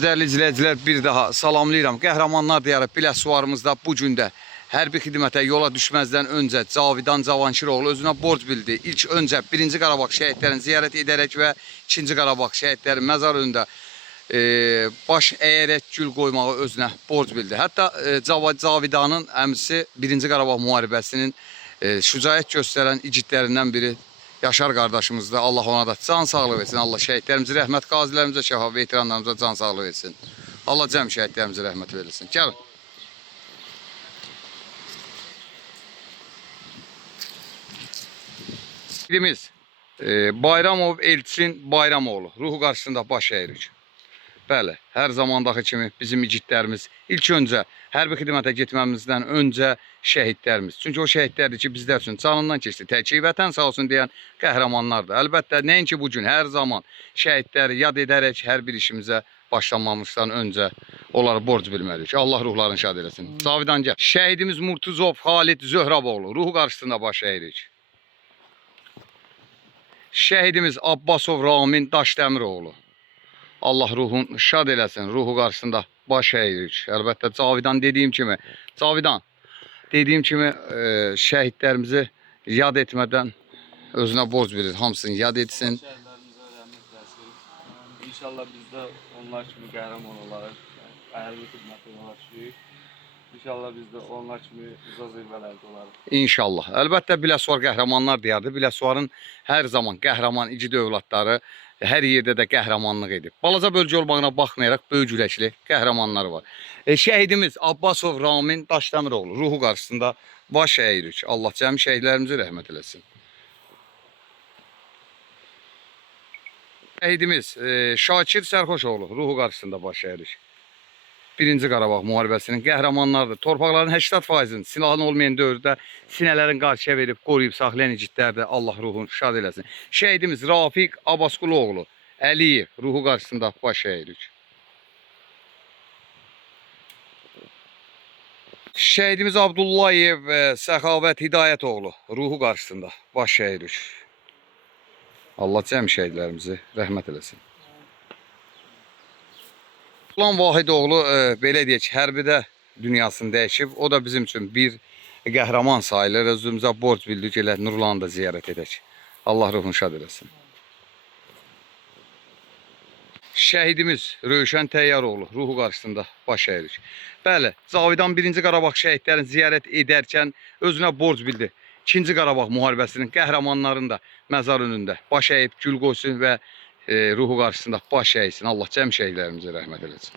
Dəyərli izləyicilər, bir daha salamlayıram. Qəhrəmanlar diyarı Biləsuvarımızda bu gündə hərbi xidmətə yola düşməzdən öncə Cavidan Cavanşiroğlu özünə borc bildi. İlk öncə 1-ci Qarabağ şəhidlərini ziyarət edərək və 2-ci Qarabağ şəhidlərin məzar önündə baş əyərək gül qoymağı özünə borc bildi. Hətta Cavidanın əmisi 1-ci Qarabağ müharibəsinin şücaət göstərən igidlərindən biri Yaşar qardaşımız da Allah ona da can sağlığı versin. Allah şəhidlərimizə rəhmət, qazilərimizə şəfa, veteranlarımıza can sağlığı versin. Allah cəm şəhidlərimizə rəhmət verilsin. Gəlin. Birimiz Bayramov Elçin Bayramoğlu ruhu qarşısında baş əyirik. Bəli, hər zamandakı kimi bizim igidlərimiz ilk öncə hərbi xidmətə getməmizdən öncə şəhidlərimiz. Çünki o şəhidlərdir ki, bizlər üçün canından keçdi. Təki vətən sağ olsun deyən qəhrəmanlardır. Əlbəttə, nəinki bugün, hər zaman şəhidləri yad edərək hər bir işimizə başlanmamışdan öncə onları borc bilməliyik. Allah ruhlarını şad eləsin. Cavidan gəl. Şəhidimiz Murtuzov Xalid Zöhraboğlu ruhu qarşısında baş əyirik. Şəhidimiz Abbasov Ramin Daşdəmiroğlu. Allah ruhun şad eləsin, ruhu qarşısında baş əyirik. Əlbəttə, Cavidan dediyim kimi şəhidlərimizi yad etmədən özünə borc bilir. Hamısını yad etsin. Şəhidlərimizə rəhmət eləsin. İnşallah biz də onlar kimi qəhrəman olarıq. Hərbi xidmətə yola düşürük. İnşallah biz də onlar kimi uca zirvələrdə olarıq. İnşallah. Əlbəttə, Biləsuvar qəhrəmanlar diyardır. Biləsuvarın hər zaman qəhrəman igid övladları hər yerdə də qəhrəmanlıq edib. Balaca bölgə olmağına baxmayaraq böyük ürəkli qəhrəmanlar var. Şəhidimiz Abbasov Ramin Daşdəmiroğlu ruhu qarşısında baş əyirik. Allah cəm şəhidlərimizə rəhmət eləsin. Şəhidimiz Şakir Sərxoşoğlu ruhu qarşısında baş əyirik. 1-ci Qarabağ müharibəsinin qəhrəmanlarıdır. Torpaqların 80%-nin silahın olmayan dövrdə sinələrin qarşıya verib, qoruyub saxlayan igidlərdir. Allah ruhunu şad eləsin. Şəhidimiz Rafiq Abbasquloğlu Əliyev ruhu qarşısında baş əyirik. Şəhidimiz Abdullayev Səxavət Hidayətoğlu ruhu qarşısında baş əyirik. Allah cəm şəhidlərimizi rəhmət eləsin. Ulan Vahidoğlu belə deyək, hərbidə dünyasını dəyişib. O da bizim üçün bir qəhrəman sayılır. Özümüzə borc bildik, elə Nurlanı da ziyarət edək. Allah ruhunu şad eləsin. Şəhidimiz Rövşən Təyyaroğlu ruhu qarşısında baş əyirik. Bəli, Cavidan 1-ci Qarabağ şəhidlərini ziyarət edərkən özünə borc bildi. 2-ci Qarabağ müharibəsinin qəhrəmanlarını da məzar önündə baş əyib, gül qoysun və ruhu qarşısında baş əysin. Allah cəm şəhidlərimizə rəhmət eləsin.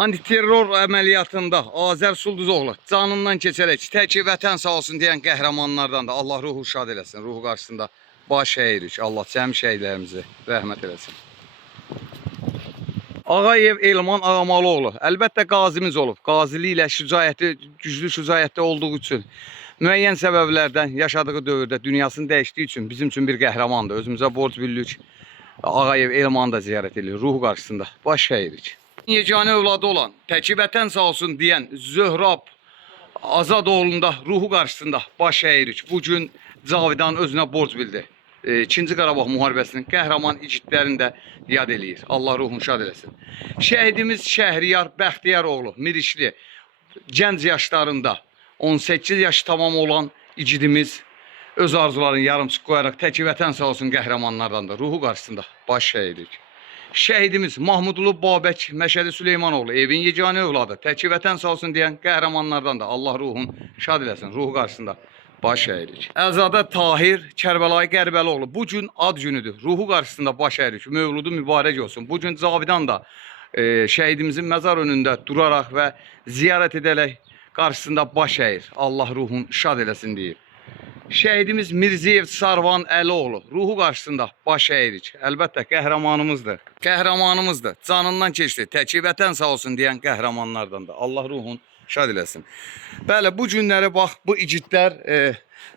Antiterror əməliyyatında Azər Sulduzoğlu canından keçərək təki vətən sağ olsun deyən qəhrəmanlardan da Allah ruhu şad eləsin. Ruhu qarşısında baş əyirik. Allah cəm şəhidlərimizə rəhmət eləsin. Ağayev Elman Ağamalıoğlu əlbəttə qazimiz olub. Qazili ilə şücaəti, güclü şücaətdə olduğu üçün müəyyən səbəblərdən yaşadığı dövrdə dünyasını dəyişdiyi üçün bizim üçün bir qəhrəmandır. Özümüzə borc bildik. Ağayev Elmanı da ziyarət edilir. Ruhu qarşısında baş əyirik. Yeganə övladı olan, təki vətən sağ olsun deyən Zöhrab Azadoğlu'nda ruhu qarşısında baş əyirik. Bugün Cavidan özünə borc bildi. 2-ci Qarabağ müharibəsinin qəhrəman igidlərini də yad eləyir. Allah ruhunu şad eləsin. Şəhidimiz Şəhriyar Bəxtiyaroğlu Mirişli gənc yaşlarında 18 yaşı tamam olan igidimiz öz arzularını yarımçıq qoyaraq təki vətən sağ olsun qəhrəmanlardan da ruhu qarşısında baş əyirik. Şəhidimiz Mahmudlu Babək Məşədi Süleymanoğlu evin yeganə övladı təki vətən sağ olsun deyən qəhrəmanlardan da Allah ruhunu şad eləsin. Ruhu qarşısında baş əyirik. Əzadə Tahir Kərbəlayı Qərbəloğlu bugün ad günüdür. Ruhu qarşısında baş əyirik. Mövludu mübarək olsun. Bugün Cavidan da şəhidimizin məzar önündə duraraq və ziyarət edərək qarşısında baş əyir. Allah ruhunu şad eləsin deyir. Şəhidimiz Mirziyev Sarvan Əlioğlu ruhu qarşısında baş əyirik. Əlbəttə, qəhrəmanımızdır. Qəhrəmanımızdır. Canından keçdi. Təki vətən sağ olsun deyən qəhrəmanlardan da Allah ruhunu şad eləsin. Bəli, bu günləri bax, bu igidlər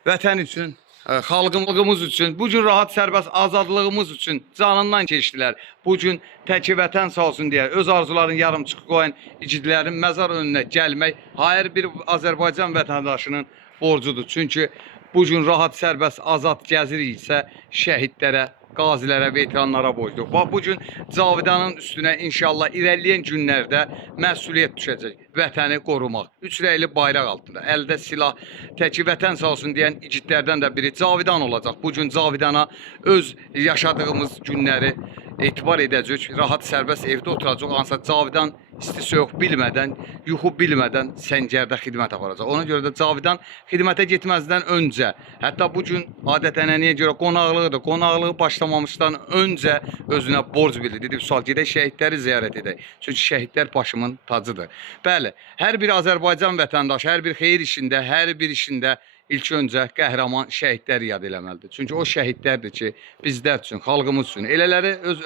vətən üçün, xalqımız üçün, bu gün rahat sərbəst azadlığımız üçün canından keçdilər. Bu gün təki vətən sağ olsun deyə öz arzularını yarımçıq qoyan igidlərin məzar önünə gəlmək hər bir Azərbaycan vətəndaşının borcudur. Çünki bu gün rahat sərbəst azad gəziriksə şəhidlərə qazilərə, veteranlara borcluq. Bax bu gün Cavidanın üstünə inşallah irəliləyən günlərdə məsuliyyət düşəcək. Vətəni qorumaq. Üç rəngli bayraq altında, əldə silah, təki vətən sağ olsun deyən igidlərdən də biri Cavidan olacaq. Bu gün Cavidana öz yaşadığımız günləri etibar edəcək, rahat sərbəst evdə oturacaq. Hansısa Cavidan isti soyuq bilmədən, yuxu bilmədən səngərdə xidmət aparacaq. Ona görə də Cavidan xidmətə getməzdən öncə, hətta bu gün adət-ənənəyə görə qonaqlığıdır. Qonaqlığı başlamamışdan öncə özünə borc bildi. Dedi, sual gedək şəhidləri ziyarət edək. Çünki şəhidlər başımın tacıdır. Bəli, hər bir Azərbaycan vətəndaşı, hər bir xeyir işində, hər bir işində İlk öncə qəhrəman şəhidlər yad eləməlidir. Çünki o şəhidlərdir ki, bizlər üçün, xalqımız üçün, elələri öz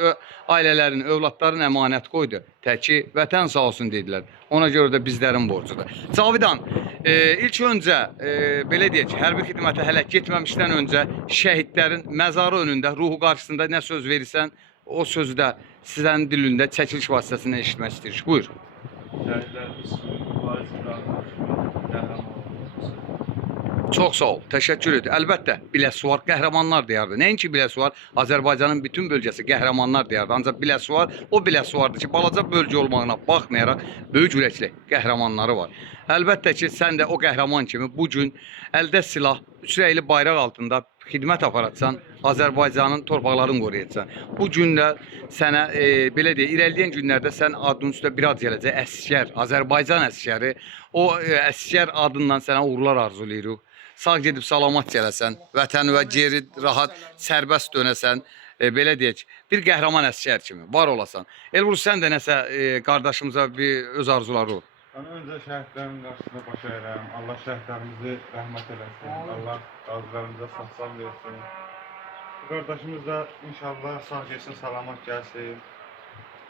ailələrin, övladların əmanət qoydu. Təki vətən sağ olsun dedilər. Ona görə də bizlərin borcudur. Cavidan, ilk öncə, belə deyək, hərbi xidmətə hələ getməmişdən öncə şəhidlərin məzarı önündə, ruhu qarşısında nə söz verirsən, o sözü də sizin dilində çəkiliş vasitəsindən eşitmək istəyirik. Buyur. Şəhidlərimiz mübarizə qəhrəman olması. Çox sağ ol, təşəkkür edir. Əlbəttə, Biləsuvar qəhrəmanlar diyardır. Nəinki Biləsuvar, Azərbaycanın bütün bölgəsi qəhrəmanlar diyardır. Ancaq Biləsuvar o Biləsuvardır ki, balaca bölgə olmağına baxmayaraq böyük ürəkli qəhrəmanları var. Əlbəttə ki, sən də o qəhrəman kimi bu gün əldə silah, üç rəngli bayraq altında xidmət aparatsan, Azərbaycanın torpaqlarını qoruyacaqsan. Bu günlər sənə, belə deyək, irəliləyən günlərdə sən adının üstə bir ad gələcək, əsgər, Azərbaycan əsgəri. O əsgər adından sənə uğurlar arzulayırıq. Sağ gedib salamat gələsən, vətənə geri rahat, sərbəst dönəsən, belə deyək, bir qəhrəman əsgər kimi var olasan. Elvur, sən də nəsə qardaşımıza bir öz arzuları ol. Ben önce şəhidlərin qarşısında baş əyirəm. Allah şəhidlərimizi rəhmət eləsin. Allah qazilərimize sağlam versin. Bu qardaşımız da inşallah sağ gəlsin, salamat gəlsin.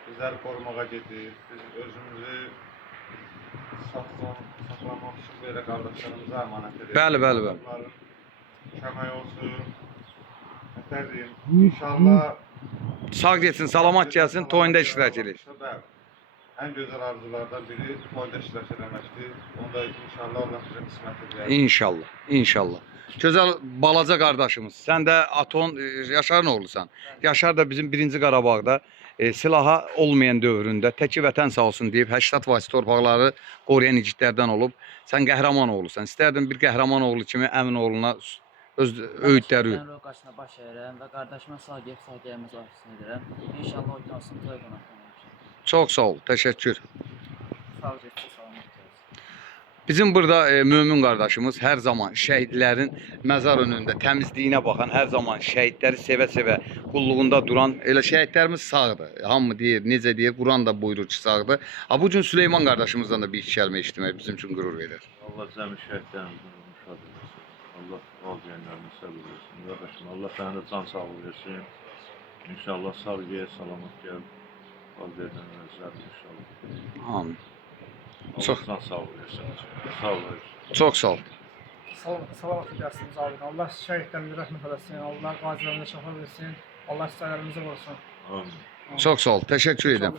Bizləri qorumağa gedir. Biz özümüzü saxlamaq üçün belə qardaşlarımıza əmanət edirik. Bəli, bəli, bəli. Onların kömək olsun. Nətər deyim? İnşallah Sağ getsin, salamat gəlsin, toyunda iştirak edir. Bəli. En güzel arzulardan biri toyda iştirak eləməkdir. Onda inşallah Allah bizə qismət edər. İnşallah, inşallah. Gözəl balaca qardaşımız, sən də Aton Yaşarın oğlusan. Yaşar da bizim 1-ci Qarabağda silaha olmayan dövründə təki vətən sağ olsun deyib 80% torpaqları qoruyan igidlərdən olub. Sən qəhrəman oğlusan. İstərdim bir qəhrəman oğlu kimi əmin oğluna öz öyüdləri. Mən roqasına baş əyirəm və qardaşıma sağ gəlib sağ gəlməz arzusu edirəm. İnşallah o gəlsin toy qonaqlanır. Çox sağ ol, təşəkkür. Sağ ol, getsin, salamat gəlsin. Bizim burada mömin qardaşımız hər zaman şəhidlərin məzar önündə təmizliyinə baxan, hər zaman şəhidləri sevə-sevə qulluğunda duran, elə şəhidlərimiz sağdır. Hamı deyir, necə deyir, Quran da buyurur ki, sağdır. Ha, bu gün Süleyman qardaşımızdan da bir iki kəlmə eşitmək bizim üçün qürur verir. Allah cəmi şəhidlərimizin müşahid etsin. Allah valideynlərini səbir versin. Qardaşım, Allah sənə də can sağlığı versin. İnşallah sağ gəl, salamat gəl. Valideynlərini səbir inşallah. Amin. Allah Çox- can sağlığı versin. Sağ ol. Çox sağ ol. Salamat gəlsin Cavidan. Allah şəhidlərimizə rəhmət eləsin. Allah qazilərimizə şəfa versin. Allah istəklərimizi qorusun. Amin. Çox sağ ol, təşəkkür edirəm.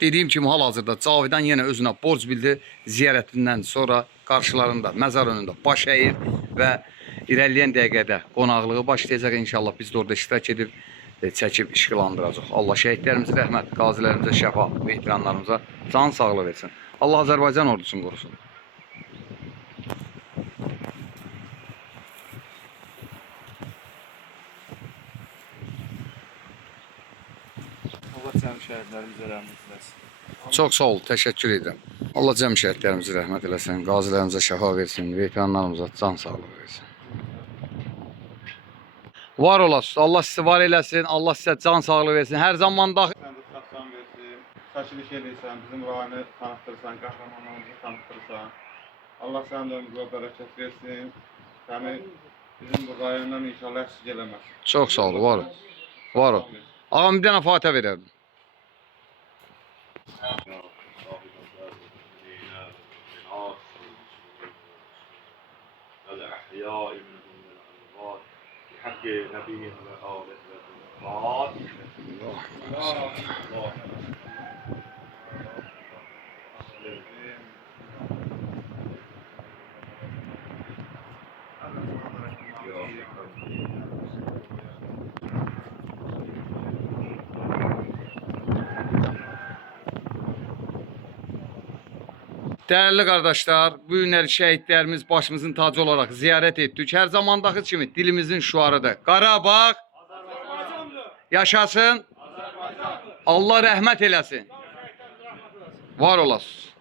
Dediyim kimi hal-hazırda Cavidan yenə özünə borc bildi. Ziyarətindən sonra qarşılarında, məzar önündə baş əyir və irəliləyən dəqiqədə qonaqlığı başlayacaq. İnşallah biz də orada iştirak edib çəkib işqilandıracaq. Allah şəhidlərimizə rəhmət, qazilərimizə şəfa, veteranlarımıza can sağlığı versin. Allah Azərbaycan ordusunu qorusun. Allah cəmi şəhidlərimizə rəhmət eləsin. Çox sağ ol, təşəkkür edirəm. Allah cəm şəhidlərimizə rəhmət eləsin, qazilərimizə şəfa versin, veteranlarımıza can sağlığı versin. Var olasınız, Allah sizi var eləsin, Allah sizə can sağlığı versin. Hər zaman da Sən də sağlam versin. Çəkiliş eləyirsən, bizim rayonu tanıtdırsan, qəhrəmanlarımızı tanıtdırsan. Allah sənin də ömrünə bərəkət versin. Səni bizim bu rayondan inşallah əksik eləməz. çox sağ ol, var ol. Var ol. Ağam bir dənə Fatihə verərdim. الأحياء منهم من الأموات بحق نبينا وآله Değerli kardeşler, bu günler şehitlerimiz başımızın tacı olarak ziyaret ettik. Her zamandaki kimi dilimizin şuarıdır. Qarabağ yaşasın. Allah rahmet eylesin. Var olasın.